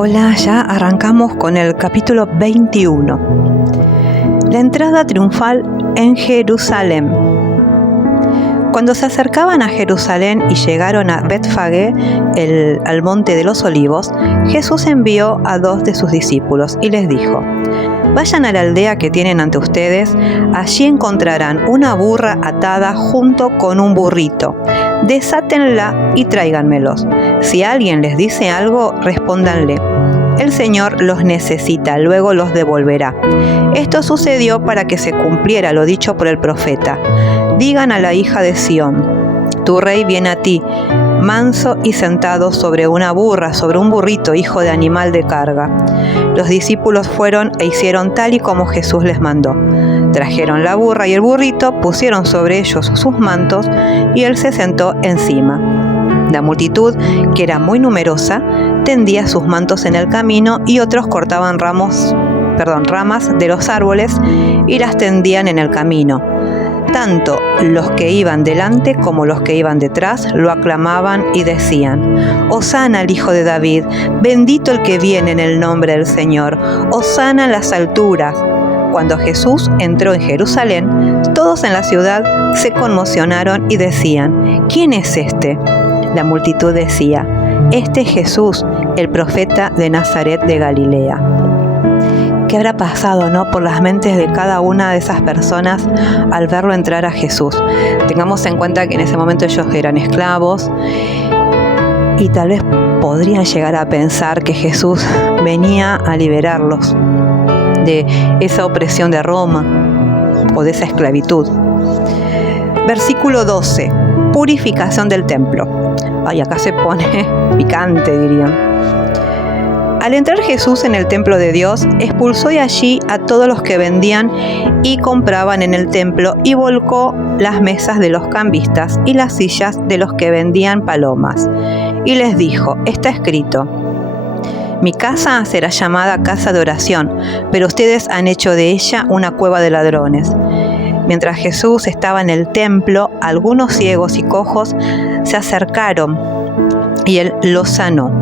Hola, ya arrancamos con el capítulo 21. La entrada triunfal en Jerusalén. Cuando se acercaban a Jerusalén y llegaron a Betfagé, al monte de los olivos, Jesús envió a 2 de sus discípulos y les dijo: vayan a la aldea que tienen ante ustedes, allí encontrarán una burra atada junto con un burrito. Desátenla y tráiganmelos. Si alguien les dice algo, respóndanle: el Señor los necesita, luego los devolverá. Esto sucedió para que se cumpliera lo dicho por el profeta: digan a la hija de Sión, tu rey viene a ti, manso y sentado sobre una burra, sobre un burrito, hijo de animal de carga. Los discípulos fueron e hicieron tal y como Jesús les mandó. Trajeron la burra y el burrito, pusieron sobre ellos sus mantos y él se sentó encima. La multitud, que era muy numerosa, tendía sus mantos en el camino y otros cortaban ramas de los árboles y las tendían en el camino. Tanto los que iban delante como los que iban detrás lo aclamaban y decían: Hosana al Hijo de David, bendito el que viene en el nombre del Señor, Hosana en las alturas. Cuando Jesús entró en Jerusalén, todos en la ciudad se conmocionaron y decían: ¿quién es este? La multitud decía: este es Jesús, el profeta de Nazaret de Galilea. ¿Qué habrá pasado, por las mentes de cada una de esas personas al verlo entrar a Jesús? Tengamos en cuenta que en ese momento ellos eran esclavos y tal vez podrían llegar a pensar que Jesús venía a liberarlos de esa opresión de Roma o de esa esclavitud. Versículo 12. Purificación del templo. Acá se pone picante, dirían. Al entrar Jesús en el templo de Dios, expulsó de allí a todos los que vendían y compraban en el templo y volcó las mesas de los cambistas y las sillas de los que vendían palomas. Y les dijo: está escrito: mi casa será llamada casa de oración, pero ustedes han hecho de ella una cueva de ladrones. Mientras Jesús estaba en el templo, algunos ciegos y cojos se acercaron y él los sanó.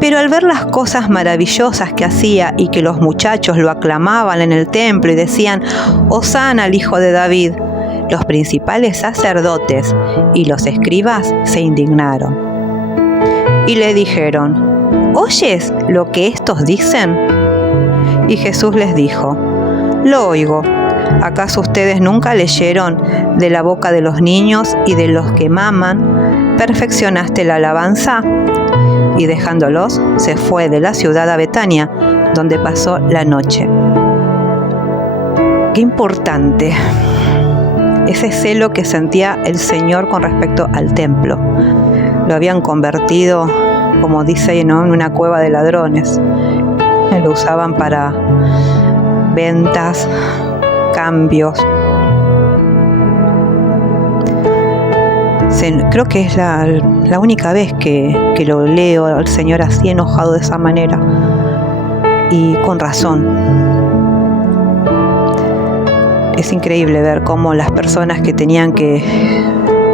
Pero al ver las cosas maravillosas que hacía y que los muchachos lo aclamaban en el templo y decían: Hosana al Hijo de David, los principales sacerdotes y los escribas se indignaron. Y le dijeron: ¿oyes lo que estos dicen? Y Jesús les dijo: lo oigo. ¿Acaso ustedes nunca leyeron: de la boca de los niños y de los que maman perfeccionaste la alabanza? Y dejándolos, se fue de la ciudad a Betania, donde pasó la noche. Qué importante ese celo que sentía el Señor con respecto al templo. Lo habían convertido, como dice, en una cueva de ladrones. Lo usaban para ventas, cambios. Creo que es la única vez que lo leo al Señor así enojado de esa manera, y con razón. Es increíble ver cómo las personas que tenían que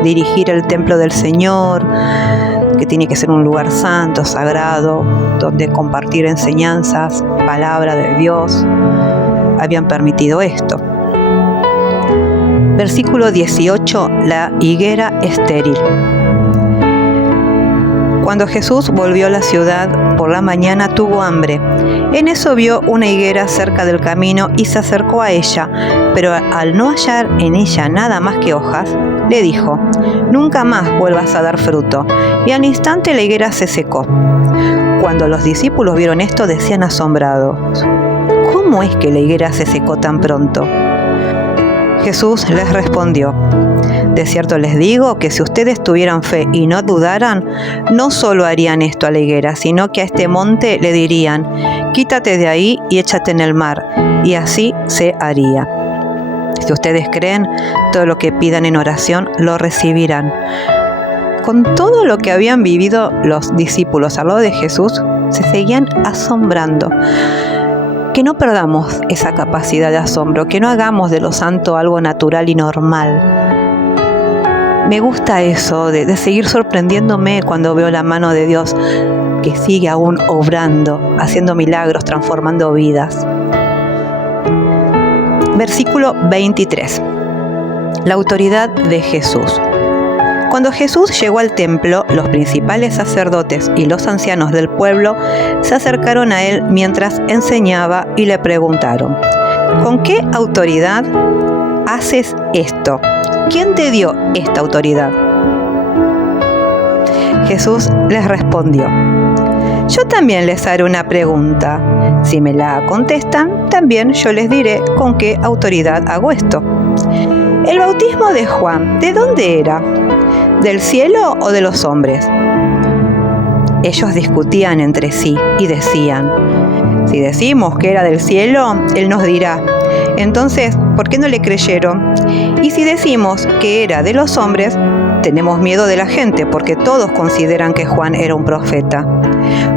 dirigir el templo del Señor, que tiene que ser un lugar santo, sagrado, donde compartir enseñanzas, palabra de Dios, habían permitido esto. Versículo 18. La higuera estéril. Cuando Jesús volvió a la ciudad por la mañana, tuvo hambre. En eso vio una higuera cerca del camino y se acercó a ella, pero al no hallar en ella nada más que hojas, le dijo: nunca más vuelvas a dar fruto. Y al instante la higuera se secó. Cuando los discípulos vieron esto, decían asombrados: ¿cómo es que la higuera se secó tan pronto? Jesús les respondió: de cierto les digo que si ustedes tuvieran fe y no dudaran, no solo harían esto a la higuera, sino que a este monte le dirían: quítate de ahí y échate en el mar, y así se haría. Si ustedes creen, todo lo que pidan en oración lo recibirán. Con todo lo que habían vivido los discípulos al lado de Jesús, se seguían asombrando. Que no perdamos esa capacidad de asombro, que no hagamos de lo santo algo natural y normal. Me gusta eso de seguir sorprendiéndome cuando veo la mano de Dios que sigue aún obrando, haciendo milagros, transformando vidas. Versículo 23. La autoridad de Jesús. Cuando Jesús llegó al templo, los principales sacerdotes y los ancianos del pueblo se acercaron a él mientras enseñaba y le preguntaron: ¿con qué autoridad haces esto? ¿Quién te dio esta autoridad? Jesús les respondió: yo también les haré una pregunta. Si me la contestan, también yo les diré con qué autoridad hago esto. El bautismo de Juan, ¿de dónde era? ¿Del cielo o de los hombres? Ellos discutían entre sí y decían: si decimos que era del cielo, él nos dirá: entonces, ¿por qué no le creyeron? Y si decimos que era de los hombres, tenemos miedo de la gente, porque todos consideran que Juan era un profeta.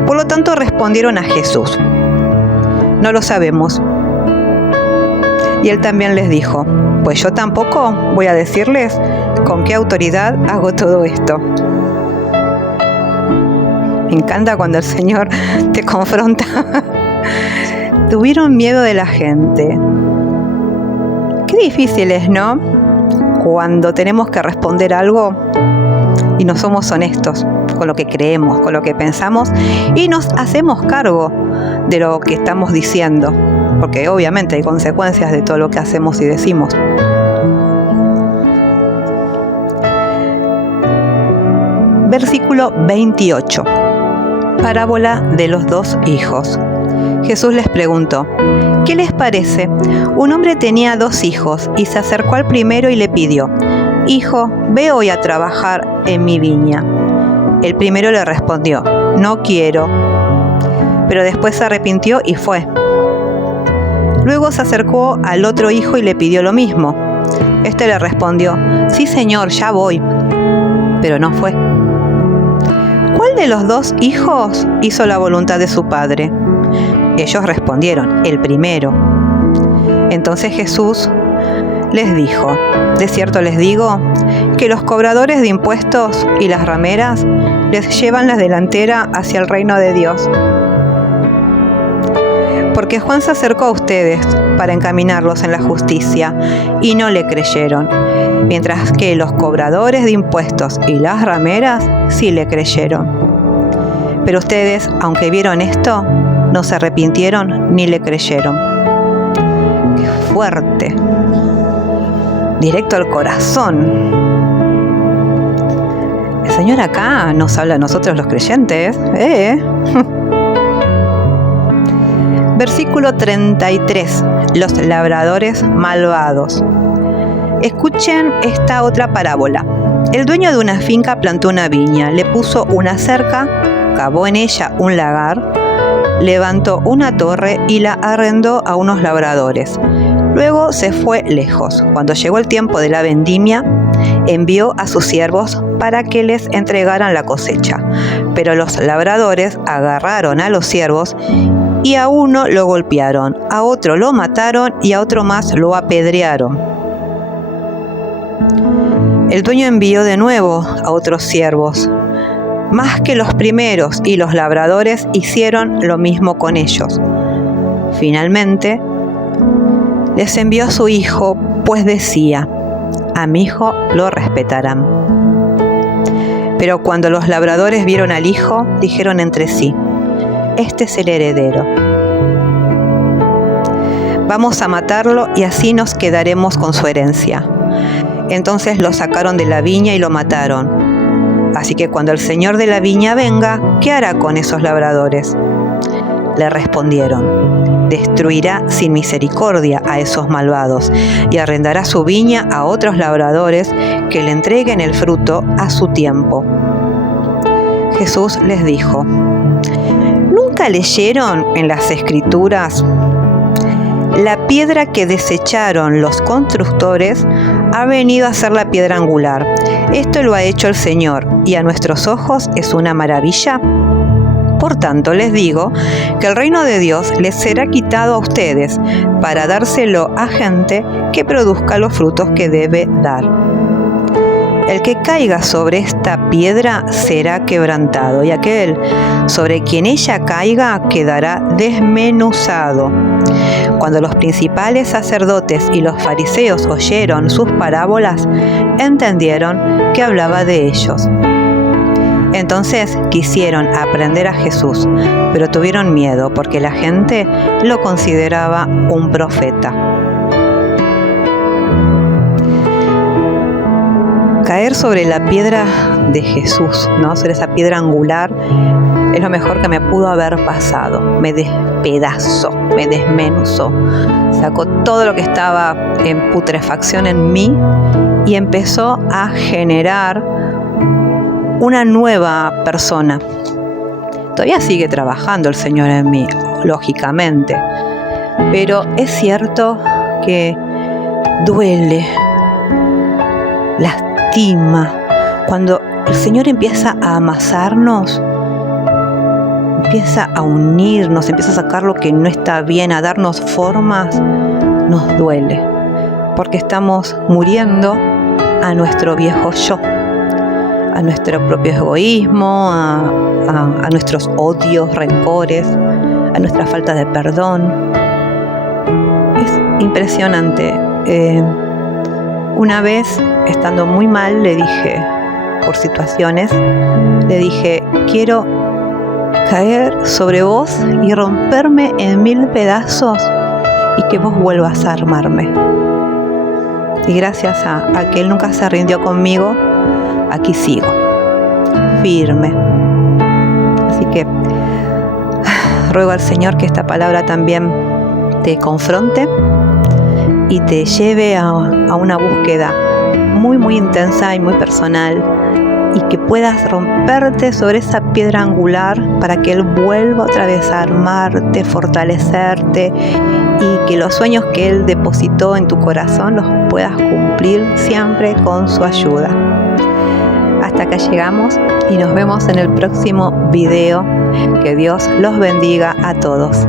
Por lo tanto, respondieron a Jesús: no lo sabemos. Y él también les dijo: pues yo tampoco voy a decirles con qué autoridad hago todo esto. Me encanta cuando el Señor te confronta. Tuvieron miedo de la gente. Qué difícil es, ¿no? Cuando tenemos que responder algo y no somos honestos con lo que creemos, con lo que pensamos, y nos hacemos cargo de lo que estamos diciendo, porque obviamente hay consecuencias de todo lo que hacemos y decimos. Versículo 28. Parábola de los dos hijos. Jesús les preguntó: ¿qué les parece? Un hombre tenía 2 hijos y se acercó al primero y le pidió: hijo, ve hoy a trabajar en mi viña. El primero le respondió: no quiero. Pero después se arrepintió y fue. Luego se acercó al otro hijo y le pidió lo mismo. Este le respondió: sí, señor, ya voy. Pero no fue. ¿Cuál de los 2 hijos hizo la voluntad de su padre? Ellos respondieron: el primero. Entonces Jesús les dijo: de cierto les digo que los cobradores de impuestos y las rameras les llevan la delantera hacia el reino de Dios. Porque Juan se acercó a ustedes para encaminarlos en la justicia y no le creyeron, mientras que los cobradores de impuestos y las rameras sí le creyeron. Pero ustedes, aunque vieron esto, no se arrepintieron ni le creyeron. ¡Qué fuerte! Directo al corazón. El Señor acá nos habla a nosotros los creyentes. Versículo 33. Los labradores malvados. Escuchen esta otra parábola. El dueño de una finca plantó una viña, le puso una cerca, cavó en ella un lagar, levantó una torre y la arrendó a unos labradores. Luego se fue lejos. Cuando llegó el tiempo de la vendimia, envió a sus siervos para que les entregaran la cosecha. Pero los labradores agarraron a los siervos y a uno lo golpearon, a otro lo mataron y a otro más lo apedrearon. El dueño envió de nuevo a otros siervos, más que los primeros, y los labradores hicieron lo mismo con ellos. Finalmente, les envió a su hijo, pues decía: a mi hijo lo respetarán. Pero cuando los labradores vieron al hijo, dijeron entre sí: este es el heredero. Vamos a matarlo y así nos quedaremos con su herencia. Entonces lo sacaron de la viña y lo mataron. Así que cuando el señor de la viña venga, ¿qué hará con esos labradores? Le respondieron: destruirá sin misericordia a esos malvados y arrendará su viña a otros labradores que le entreguen el fruto a su tiempo. Jesús les dijo: ¿nunca leyeron en las Escrituras? La piedra que desecharon los constructores ha venido a ser la piedra angular. Esto lo ha hecho el Señor, y a nuestros ojos es una maravilla. Por tanto, les digo que el reino de Dios les será quitado a ustedes para dárselo a gente que produzca los frutos que debe dar. el que caiga sobre esta piedra será quebrantado, y aquel sobre quien ella caiga quedará desmenuzado. Cuando los principales sacerdotes y los fariseos oyeron sus parábolas, entendieron que hablaba de ellos. Entonces quisieron aprender a Jesús, pero tuvieron miedo porque la gente lo consideraba un profeta. Caer sobre la piedra de Jesús, ¿no? Sobre esa piedra angular, es lo mejor que me pudo haber pasado. Me despedazó, me desmenuzó, sacó todo lo que estaba en putrefacción en mí y empezó a generar una nueva persona. Todavía sigue trabajando el Señor en mí, lógicamente, pero es cierto que duele, lastima. Cuando el Señor empieza a amasarnos, empieza a unirnos, empieza a sacar lo que no está bien, a darnos formas, nos duele, porque estamos muriendo a nuestro viejo yo, a nuestro propio egoísmo, a nuestros odios, rencores, a nuestra falta de perdón. Es impresionante. Una vez, estando muy mal, le dije, por situaciones, le dije, quiero caer sobre vos y romperme en 1000 pedazos y que vos vuelvas a armarme. Y gracias a que Él nunca se rindió conmigo, aquí sigo, firme. Así que ruego al Señor que esta palabra también te confronte y te lleve a una búsqueda muy, muy intensa y muy personal, y que puedas romperte sobre esa piedra angular para que Él vuelva otra vez a armarte, fortalecerte, y que los sueños que Él depositó en tu corazón los puedas cumplir siempre con su ayuda. Hasta acá llegamos y nos vemos en el próximo video. Que Dios los bendiga a todos.